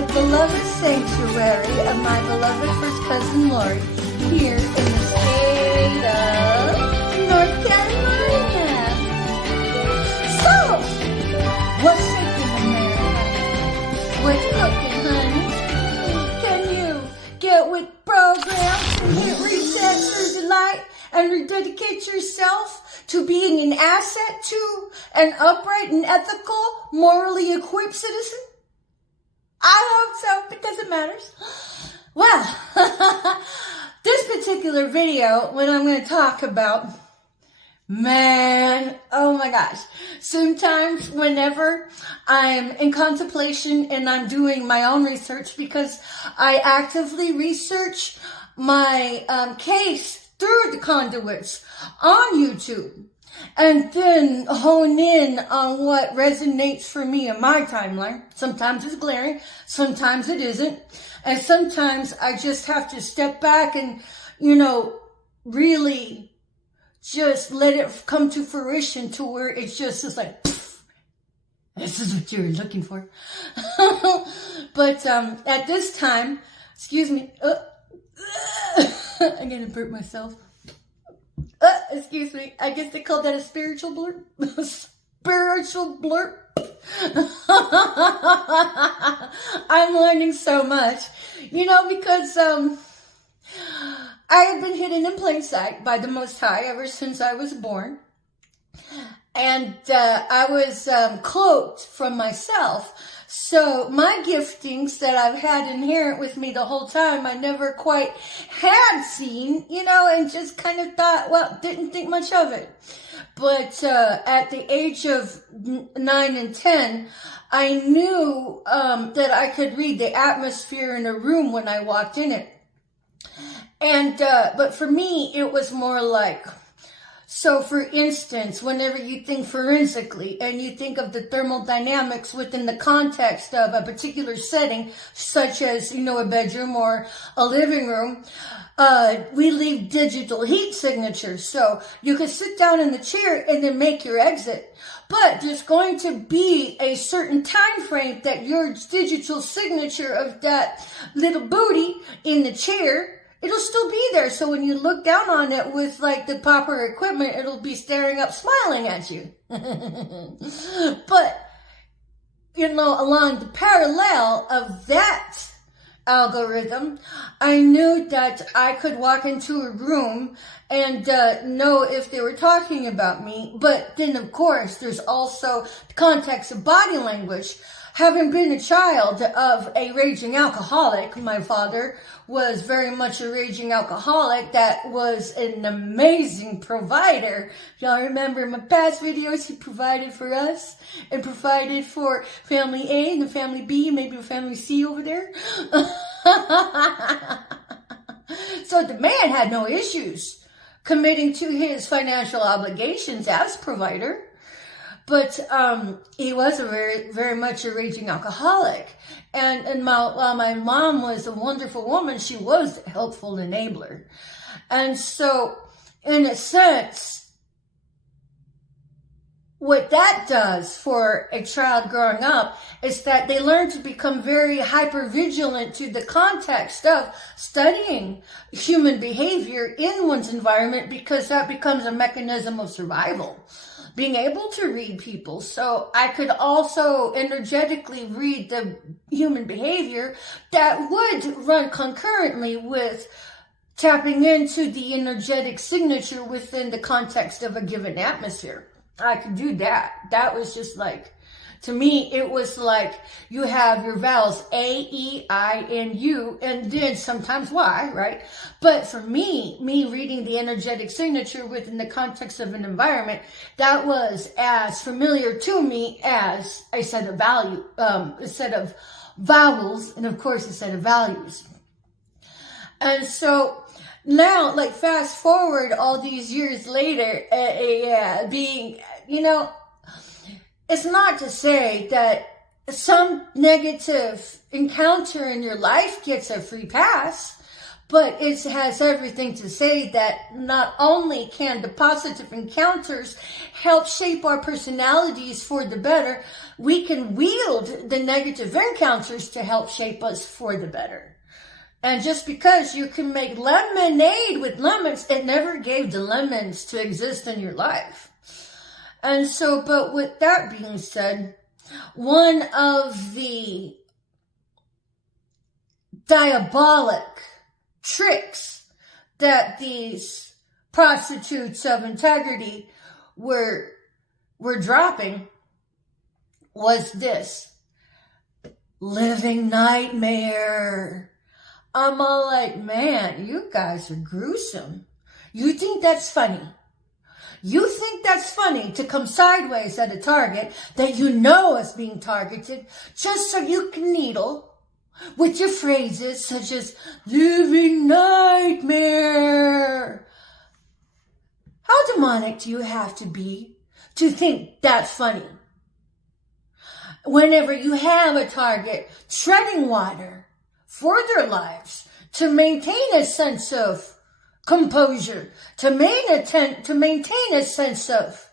the beloved sanctuary of my beloved first cousin Lori here in the state of North Carolina. So, what's shaking, America? What's cooking, honey? Can you get with programs and hit reset for delight and rededicate yourself to being an asset to an upright and ethical, morally equipped citizen? I hope so, because it matters. Well, this particular video, what I'm going to talk about, man, oh my gosh. Sometimes whenever I'm in contemplation and I'm doing my own research, because I actively research my case through the conduits on YouTube, and then hone in on what resonates for me in my timeline. Sometimes it's glaring, sometimes it isn't. And sometimes I just have to step back and, really just let it come to fruition to where it's just like, pff, this is what you're looking for. But at this time, excuse me, I'm going to burp myself. Excuse me, I guess they call that a spiritual blurp. Spiritual blurp. I'm learning so much, because I have been hidden in plain sight by the Most High ever since I was born. And I was cloaked from myself. So my giftings that I've had inherent with me the whole time, I never quite had seen, and just kind of thought, well, didn't think much of it. But at the age of 9 and 10, I knew that I could read the atmosphere in a room when I walked in it. And but for me, it was more like, so for instance, whenever you think forensically and you think of the thermodynamics within the context of a particular setting, such as, a bedroom or a living room, we leave digital heat signatures. So you can sit down in the chair and then make your exit. But there's going to be a certain time frame that your digital signature of that little booty in the chair, it'll still be there. So when you look down on it with like the proper equipment, it'll be staring up, smiling at you. But, along the parallel of that algorithm, I knew that I could walk into a room and know if they were talking about me. But then, of course, there's also the context of body language. Having been a child of a raging alcoholic, my father was very much a raging alcoholic that was an amazing provider. Y'all remember my past videos, he provided for us and provided for family A and the family B, maybe a family C over there. So the man had no issues committing to his financial obligations as provider. But he was a very, very much a raging alcoholic. And while my mom was a wonderful woman, she was a helpful enabler. And so, in a sense, what that does for a child growing up is that they learn to become very hyper-vigilant to the context of studying human behavior in one's environment, because that becomes a mechanism of survival. Being able to read people. So I could also energetically read the human behavior that would run concurrently with tapping into the energetic signature within the context of a given atmosphere. I could do that. That was just like, to me, it was like you have your vowels A, E, I, and U, and then sometimes Y, right? But for me reading the energetic signature within the context of an environment, that was as familiar to me as a set of a set of vowels, and of course a set of values. And so now, like fast forward all these years later, being, it's not to say that some negative encounter in your life gets a free pass, But it has everything to say that not only can the positive encounters help shape our personalities for the better, we can wield the negative encounters to help shape us for the better. And just because you can make lemonade with lemons, it never gave the lemons to exist in your life. And so, but with that being said, one of the diabolic tricks that these prostitutes of integrity were dropping was this living nightmare. I'm all like, man, you guys are gruesome. You think that's funny? You think that's funny to come sideways at a target that you know is being targeted just so you can needle with your phrases such as living nightmare? How demonic do you have to be to think that's funny? Whenever you have a target treading water for their lives to maintain a sense of composure, to maintain a sense of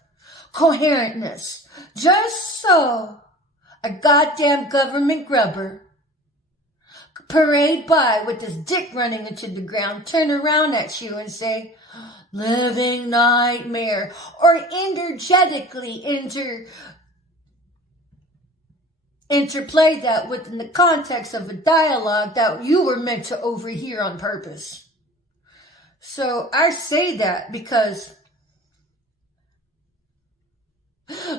coherentness, just so a goddamn government grubber parade by with his dick running into the ground, turn around at you and say, living nightmare, or energetically interplay that within the context of a dialogue that you were meant to overhear on purpose. So I say that because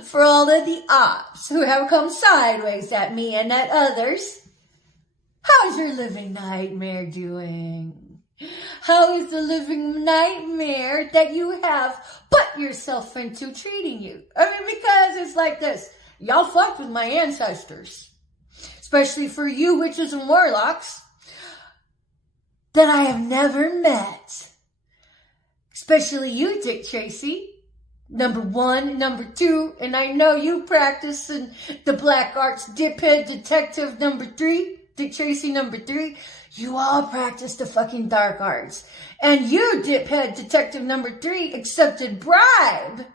for all of the ops who have come sideways at me and at others, how's your living nightmare doing? How is the living nightmare that you have put yourself into treating you? I mean, because it's like this. Y'all fucked with my ancestors. Especially for you witches and warlocks that I have never met. Especially you, Dick Tracy. Number 1, number 2, and I know you practice in the black arts, diphead detective number 3. Dick Tracy number 3, you all practice the fucking dark arts. And you, diphead detective number 3, accepted bribe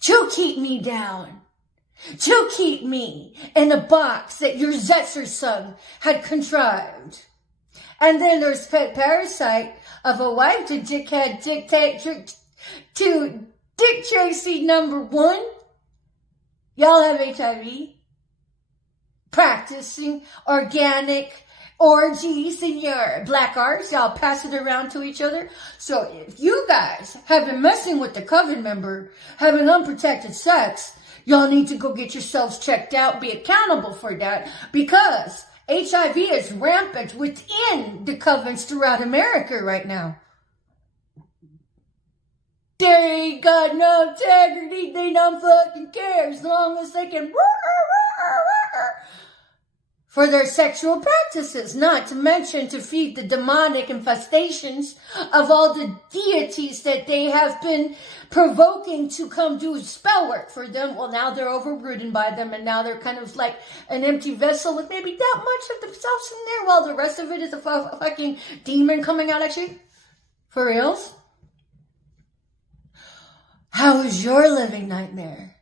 to keep me down. To keep me in a box that your Zetzer son had contrived. And then there's Pet Parasite of a wife to Dick Tracy number 1. Y'all have HIV. Practicing organic orgies in your black arts. Y'all pass it around to each other. So if you guys have been messing with the coven member, having unprotected sex, y'all need to go get yourselves checked out, be accountable for that, because HIV is rampant within the covens throughout America right now. They ain't got no integrity. They don't fucking care as long as they can for their sexual practices, not to mention to feed the demonic infestations of all the deities that they have been provoking to come do spell work for them. Well, now they're overridden by them, and now they're kind of like an empty vessel with maybe that much of themselves in there, while the rest of it is a fucking demon coming out at you. For reals? How is your living nightmare?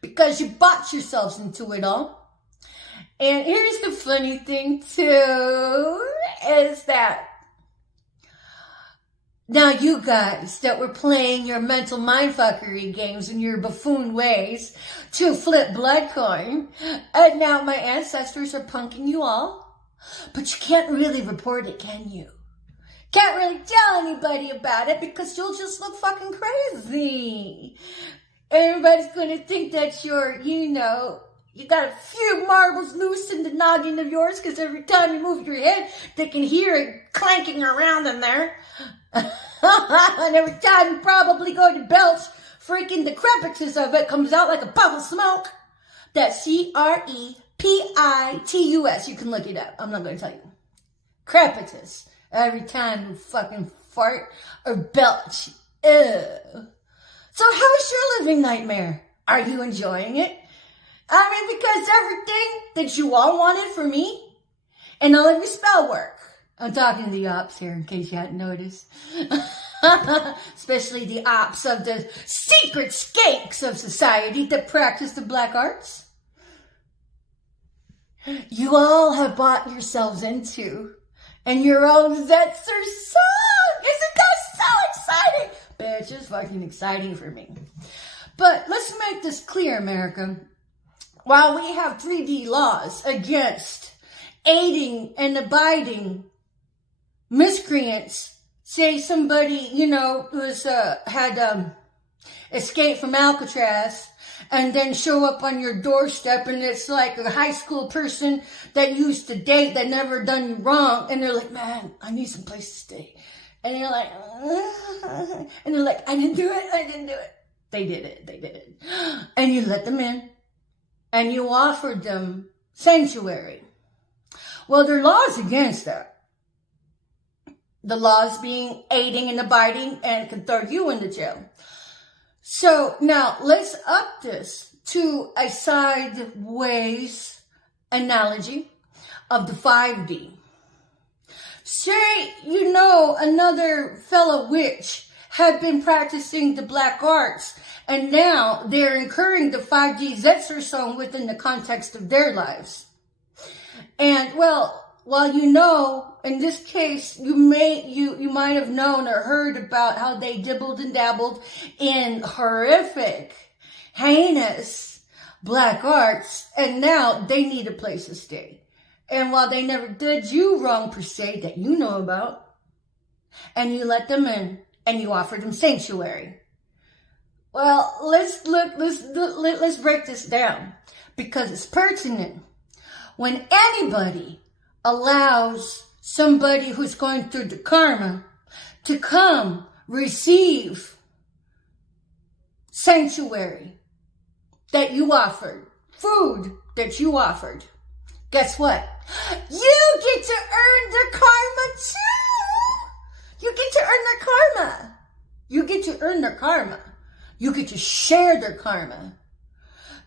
Because you bought yourselves into it all. And here's the funny thing too, is that now you guys that were playing your mental mindfuckery games in your buffoon ways to flip blood coin, and now my ancestors are punking you all, but you can't really report it, can you? Can't really tell anybody about it because you'll just look fucking crazy. Everybody's gonna think that you're, you got a few marbles loose in the noggin of yours because every time you move your head, they can hear it clanking around in there. And every time you probably go to belch, freaking the crepitus of it comes out like a puff of smoke. That's Crepitus. You can look it up. I'm not going to tell you. Crepitus. Every time you fucking fart or belch. Ew. So how is your living nightmare? Are you enjoying it? I mean, because everything that you all wanted for me, and all of your spell work, I'm talking to the ops here, in case you hadn't noticed. Especially the ops of the secret skanks of society that practice the black arts. You all have bought yourselves into, and your own Zetzer song. Isn't that so exciting? Bitch, it's fucking exciting for me. But let's make this clear, America. While we have 3D laws against aiding and abiding miscreants, say somebody, was had escaped from Alcatraz and then show up on your doorstep, and it's like a high school person that you used to date that never done you wrong, and they're like, man, I need some place to stay. And you're like, and they're like, I didn't do it. They did it. And you let them in, and you offered them sanctuary. Well, there are laws against that. The laws being aiding and abiding and can throw you into jail. So now let's up this to a sideways analogy of the 5D. Say, another fellow witch had been practicing the black arts, and now they're incurring the 5D Zetzer song within the context of their lives. And well, while in this case, you might have known or heard about how they dibbled and dabbled in horrific, heinous black arts, and now they need a place to stay. And while they never did you wrong per se that you know about, and you let them in and you offered them sanctuary. Well, let's break this down because it's pertinent. When anybody allows somebody who's going through the karma to come receive sanctuary that you offered, food that you offered, guess what? You get to earn their karma too. You get to earn their karma. You get to earn their karma. You get to share their karma.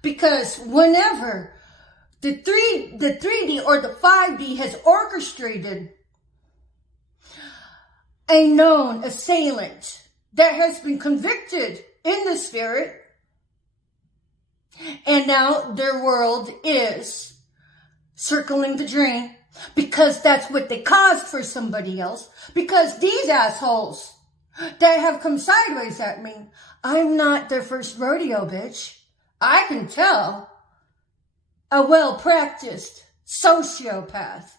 Because whenever the 3D or the 5D has orchestrated a known assailant that has been convicted in the spirit, and now their world is circling the drain because that's what they caused for somebody else, because these assholes that have come sideways at me, I'm not their first rodeo, bitch. I can tell a well-practiced sociopath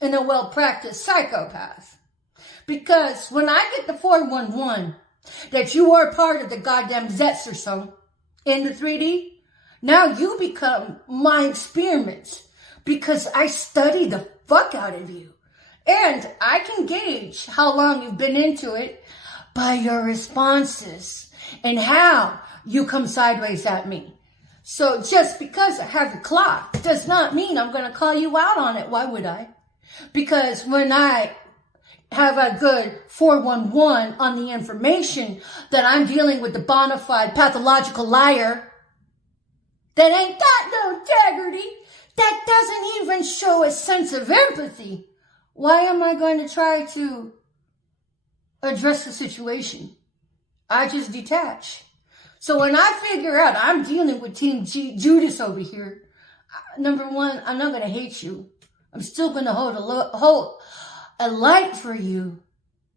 and a well-practiced psychopath. Because when I get the 411 that you are part of the goddamn Zetzer song in the 3D, now you become my experiment because I study the fuck out of you. And I can gauge how long you've been into it by your responses and how you come sideways at me. So just because I have a clock does not mean I'm going to call you out on it. Why would I? Because when I have a good 411 on the information that I'm dealing with the bona fide pathological liar that ain't got no integrity, that doesn't even show a sense of empathy, why am I going to try to address the situation? I just detach. So when I figure out I'm dealing with Team Judas over here, number one, I'm not going to hate you. I'm still going to hold a light for you,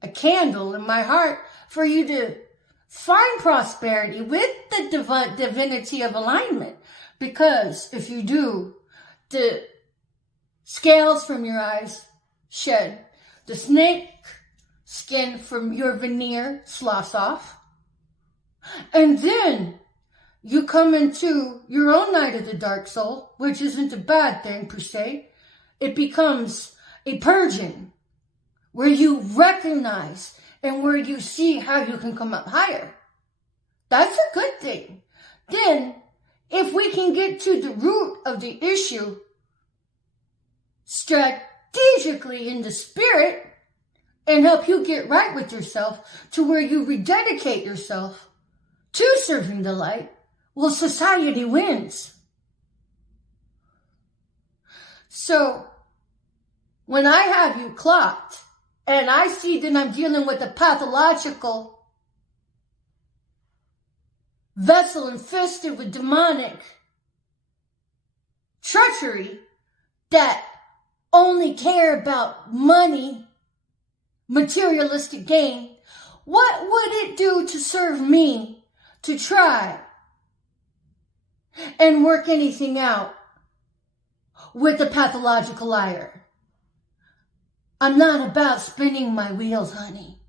a candle in my heart for you to find prosperity with the divinity of alignment. Because if you do, the scales from your eyes shed, the snake skin from your veneer sloughs off, and then you come into your own night of the dark soul, which isn't a bad thing per se. It becomes a purging where you recognize and where you see how you can come up higher. That's a good thing. Then, if we can get to the root of the issue strategically in the spirit and help you get right with yourself to where you rededicate yourself to serving the light, well, society wins. So, when I have you clocked and I see that I'm dealing with a pathological vessel infested with demonic treachery that only care about money, materialistic gain, what would it do to serve me to try and work anything out with a pathological liar? I'm not about spinning my wheels, honey.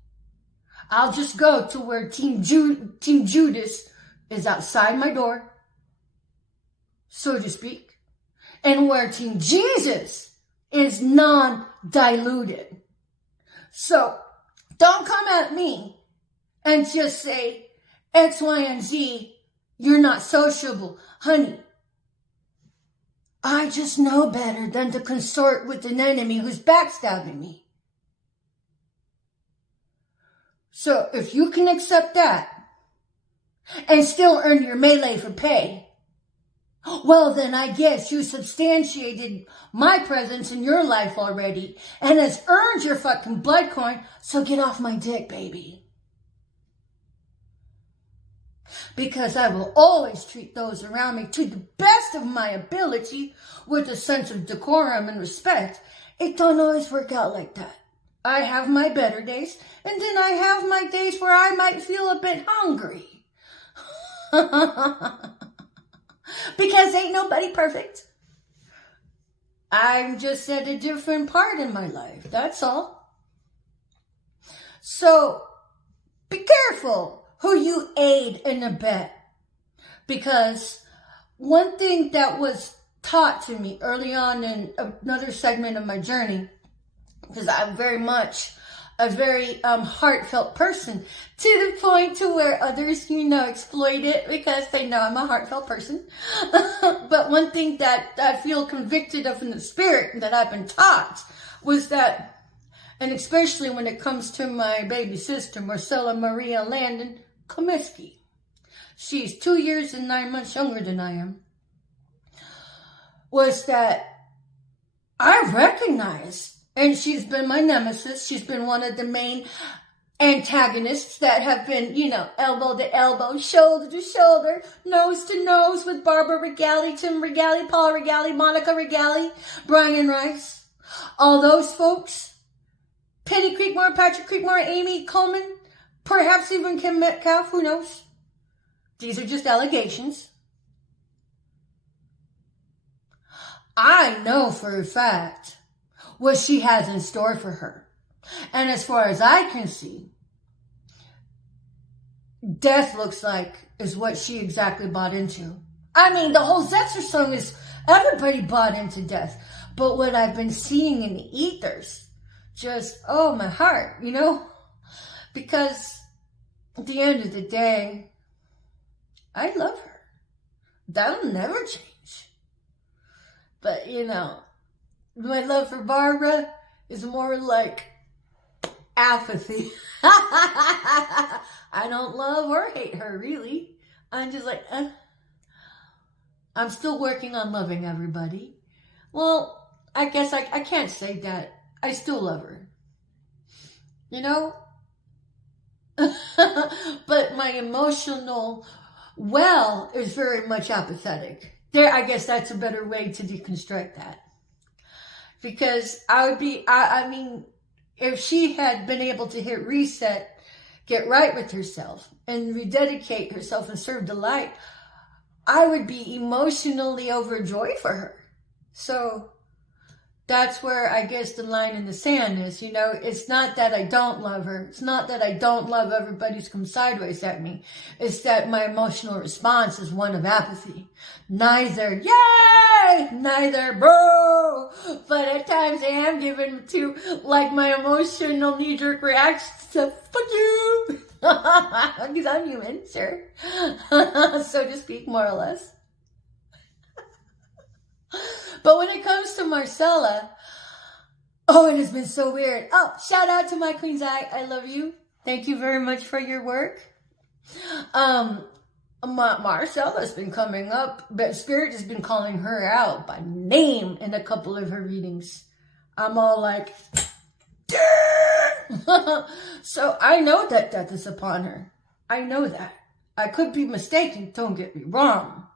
I'll just go to where Team Judas is outside my door, so to speak, and where Team Jesus is non-diluted. So don't come at me and just say X, Y, and Z, you're not sociable. Honey, I just know better than to consort with an enemy who's backstabbing me. So if you can accept that and still earn your melee for pay, well, then I guess you substantiated my presence in your life already and has earned your fucking blood coin, so get off my dick, baby. Because I will always treat those around me to the best of my ability with a sense of decorum and respect. It don't always work out like that. I have my better days, and then I have my days where I might feel a bit hungry. Because ain't nobody perfect. I'm just at a different part in my life, that's all. So, be careful who you aid and abet. Because one thing that was taught to me early on in another segment of my journey, because I'm very much a very heartfelt person, to the point to where others, exploit it because they know I'm a heartfelt person. But one thing that I feel convicted of in the spirit that I've been taught was that, and especially when it comes to my baby sister, Marcella Maria Landon Comiskey. She's 2 years and 9 months younger than I am. Was that I recognize, and she's been my nemesis. She's been one of the main antagonists that have been, elbow to elbow, shoulder to shoulder, nose to nose with Barbara Regali, Tim Regali, Paul Regali, Monica Regali, Brian Rice. All those folks, Penny Creekmore, Patrick Creekmore, Amy Coleman, perhaps even Kim Metcalf, who knows? These are just allegations. I know for a fact what she has in store for her. And as far as I can see, death looks like is what she exactly bought into. I mean, the whole Zetzer song is everybody bought into death. But what I've been seeing in the ethers, just, oh, my heart, Because at the end of the day, I love her. That'll never change. But, my love for Barbara is more like apathy. I don't love or hate her, really. I'm just like, I'm still working on loving everybody. Well, I guess I can't say that. I still love her. But my emotional well is very much apathetic. I guess that's a better way to deconstruct that. Because I mean, if she had been able to hit reset, get right with herself, and rededicate herself and serve the light, I would be emotionally overjoyed for her. So that's where I guess the line in the sand is, it's not that I don't love her. It's not that I don't love everybody who's come sideways at me. It's that my emotional response is one of apathy. Neither, yay! Neither, bro! But at times I am given to, my emotional knee-jerk reactions to, fuck you! Because I'm human, sure. So to speak, more or less. But when it comes to Marcella, it has been so weird. Oh, shout out to my Queen's Eye. I love you. Thank you very much for your work. Marcella's been coming up, but Spirit has been calling her out by name in a couple of her readings. I'm all like, so I know that death is upon her. I know that. I could be mistaken, don't get me wrong.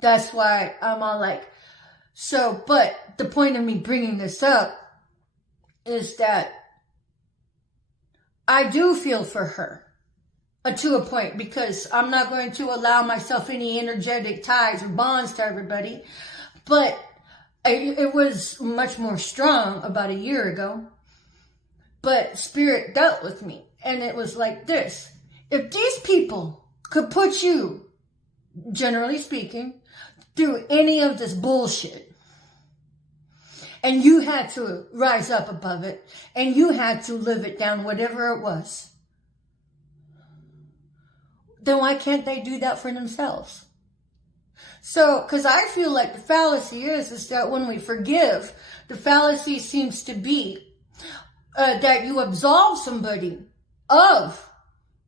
That's why I'm all like, so, but the point of me bringing this up is that I do feel for her to a point, because I'm not going to allow myself any energetic ties or bonds to everybody. But it was much more strong about a year ago. But Spirit dealt with me, and it was like this. If these people could put you, generally speaking, through any of this bullshit, and you had to rise up above it, and you had to live it down, whatever it was, then why can't they do that for themselves? So, because I feel like the fallacy is that when we forgive, the fallacy seems to be that you absolve somebody of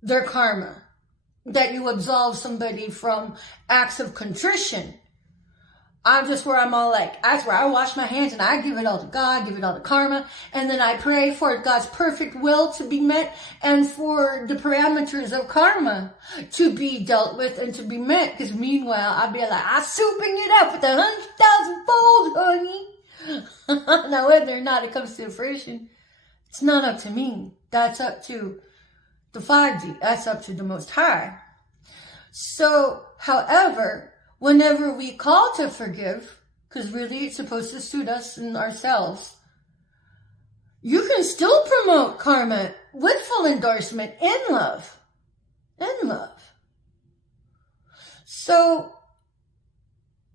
their karma, that you absolve somebody from acts of contrition. I'm just where I'm all like, that's where I wash my hands and I give it all to God, give it all to karma, and then I pray for God's perfect will to be met and for the parameters of karma to be dealt with and to be met. Because meanwhile, I'll be like, I'm souping it up with 100,000 fold, honey. Now, whether or not it comes to fruition, it's not up to me. That's up to the 5G. That's up to the Most High. So, however, whenever we call to forgive, because really it's supposed to suit us and ourselves, you can still promote karma with full endorsement in love. In love. So,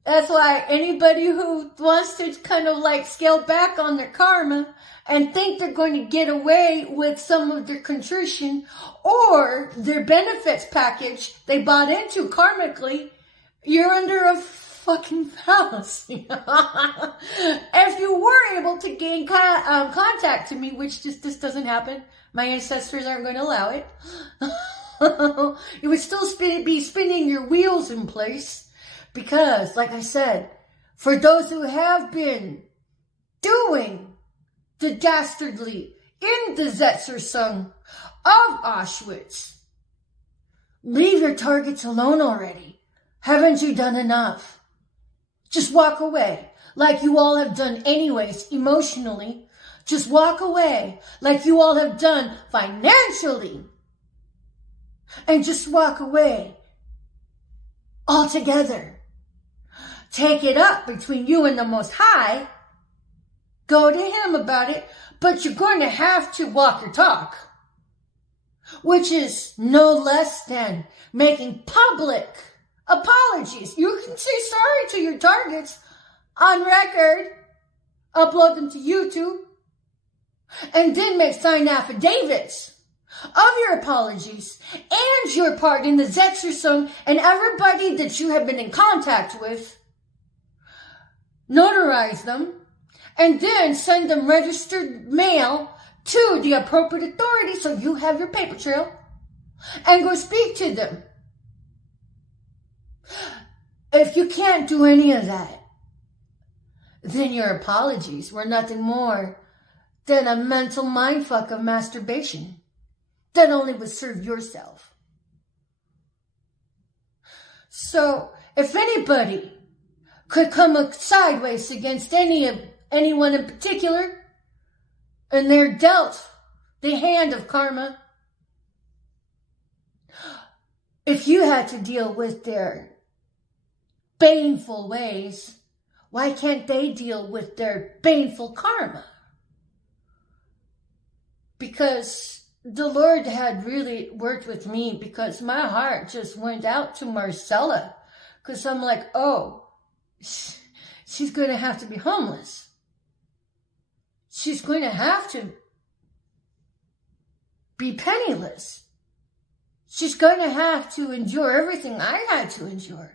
that's why anybody who wants to kind of like scale back on their karma and think they're going to get away with some of their contrition or their benefits package they bought into karmically, you're under a fucking fallacy. If you were able to gain contact to me, which this doesn't happen, my ancestors aren't going to allow it. You would still be spinning your wheels in place. Because, like I said, for those who have been doing the dastardly in the Setzersung of Auschwitz, leave your targets alone already. Haven't you done enough? Just walk away, like you all have done anyways, emotionally. Just walk away, like you all have done financially. And just walk away altogether. Take it up between you and the Most High. Go to Him about it, but you're going to have to walk your talk. Which is no less than making public apologies. You can say sorry to your targets on record, upload them to YouTube, and then make signed affidavits of your apologies and your part in the Setzersung and everybody that you have been in contact with. Notarize them, and then send them registered mail to the appropriate authority so you have your paper trail, and go speak to them. If you can't do any of that, then your apologies were nothing more than a mental mindfuck of masturbation that only would serve yourself. So, if anybody could come sideways against anyone in particular, and they're dealt the hand of karma, if you had to deal with their baneful ways, why can't they deal with their baneful karma? Because the Lord had really worked with me, because my heart just went out to Marcella, because I'm like, oh, she's going to have to be homeless. She's going to have to be penniless. She's going to have to endure everything I had to endure.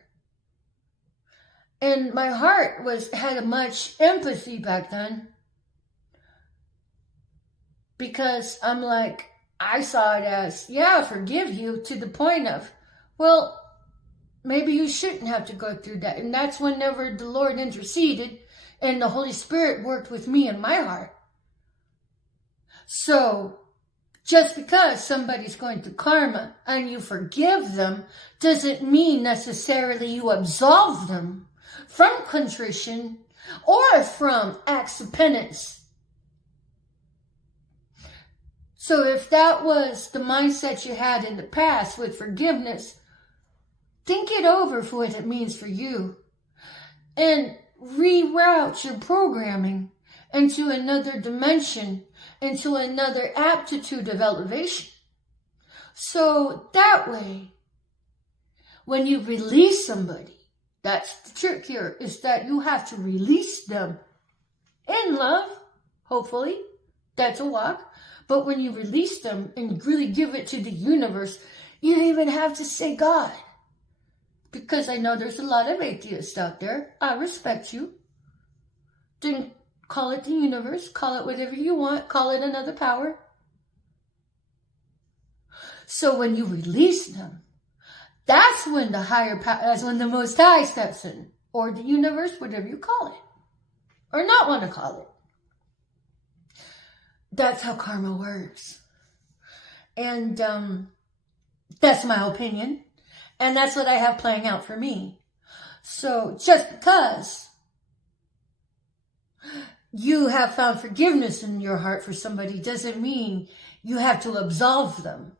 And my heart had a much empathy back then. Because I'm like, I saw it as, yeah, I forgive you, to the point of, well, maybe you shouldn't have to go through that. And that's whenever the Lord interceded And the Holy Spirit worked with me in my heart. So, just because somebody's going through karma and you forgive them doesn't mean necessarily you absolve them from contrition or from acts of penance. So if that was the mindset you had in the past with forgiveness, think it over for what it means for you. And reroute your programming into another dimension, into another aptitude of elevation. So that way, when you release somebody, that's the trick here, is that you have to release them in love, hopefully. That's a walk. But when you release them and really give it to the universe, you don't even have to say God. Because I know there's a lot of atheists out there. I respect you. Then call it the universe. Call it whatever you want. Call it another power. So when you release them, that's when the higher power, that's when the Most High steps in. Or the universe, whatever you call it. Or not want to call it. That's how karma works. And that's my opinion. And that's what I have playing out for me. So just because you have found forgiveness in your heart for somebody doesn't mean you have to absolve them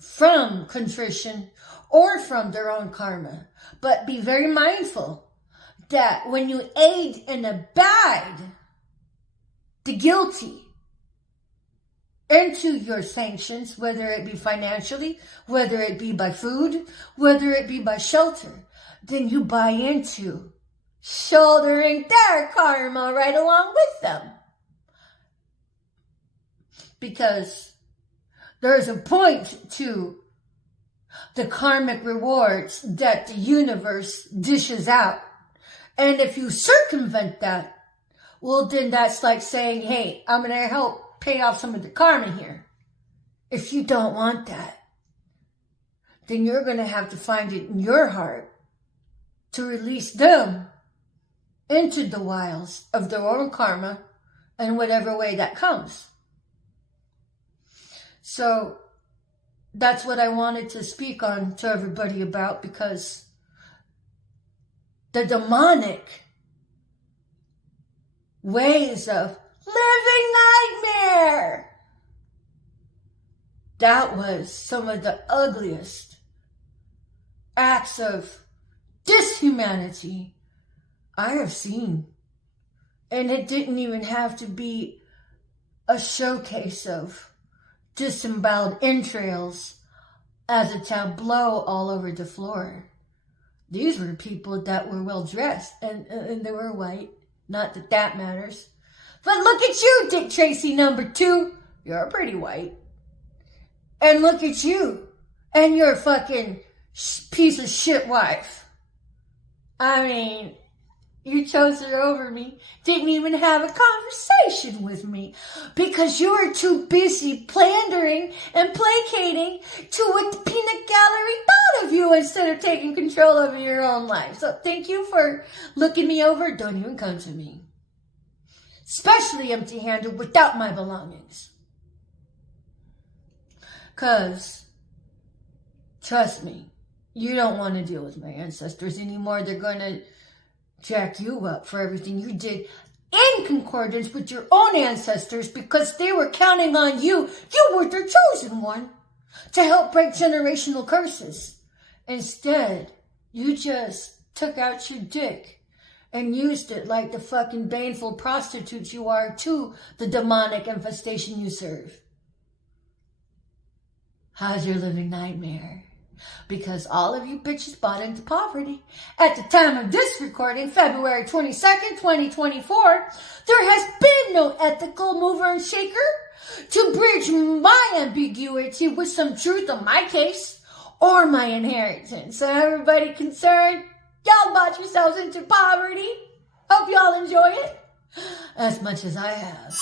from contrition or from their own karma. But be very mindful that when you aid and abide the guilty into your sanctions, whether it be financially, whether it be by food, whether it be by shelter, then you buy into shouldering their karma right along with them. Because there's a point to the karmic rewards that the universe dishes out. And if you circumvent that, well, then that's like saying, hey, I'm going to help pay off some of the karma here. If you don't want that, then you're going to have to find it in your heart to release them into the wiles of their own karma in whatever way that comes. So that's what I wanted to speak on to everybody about, because the demonic ways of living nightmare, that was some of the ugliest acts of dishumanity I have seen. And it didn't even have to be a showcase of disemboweled entrails as a tableau all over the floor. These were people that were well dressed and they were white. Not that that matters. But look at you, Dick Tracy #2. You're pretty white. And look at you and your fucking piece of shit wife. I mean, you chose her over me. Didn't even have a conversation with me because you were too busy pandering and placating to what the peanut gallery thought of you instead of taking control over your own life. So thank you for looking me over. Don't even come to me. Especially empty-handed without my belongings. Because, trust me, you don't want to deal with my ancestors anymore. They're going to jack you up for everything you did in concordance with your own ancestors because they were counting on you. You were their chosen one to help break generational curses. Instead, you just took out your dick and used it like the fucking baneful prostitutes you are to the demonic infestation you serve. How's your living nightmare? Because all of you bitches bought into poverty. At the time of this recording, February 22nd, 2024, there has been no ethical mover and shaker to bridge my ambiguity with some truth on my case or my inheritance. So everybody concerned, y'all bought yourselves into poverty. Hope y'all enjoy it as much as I have.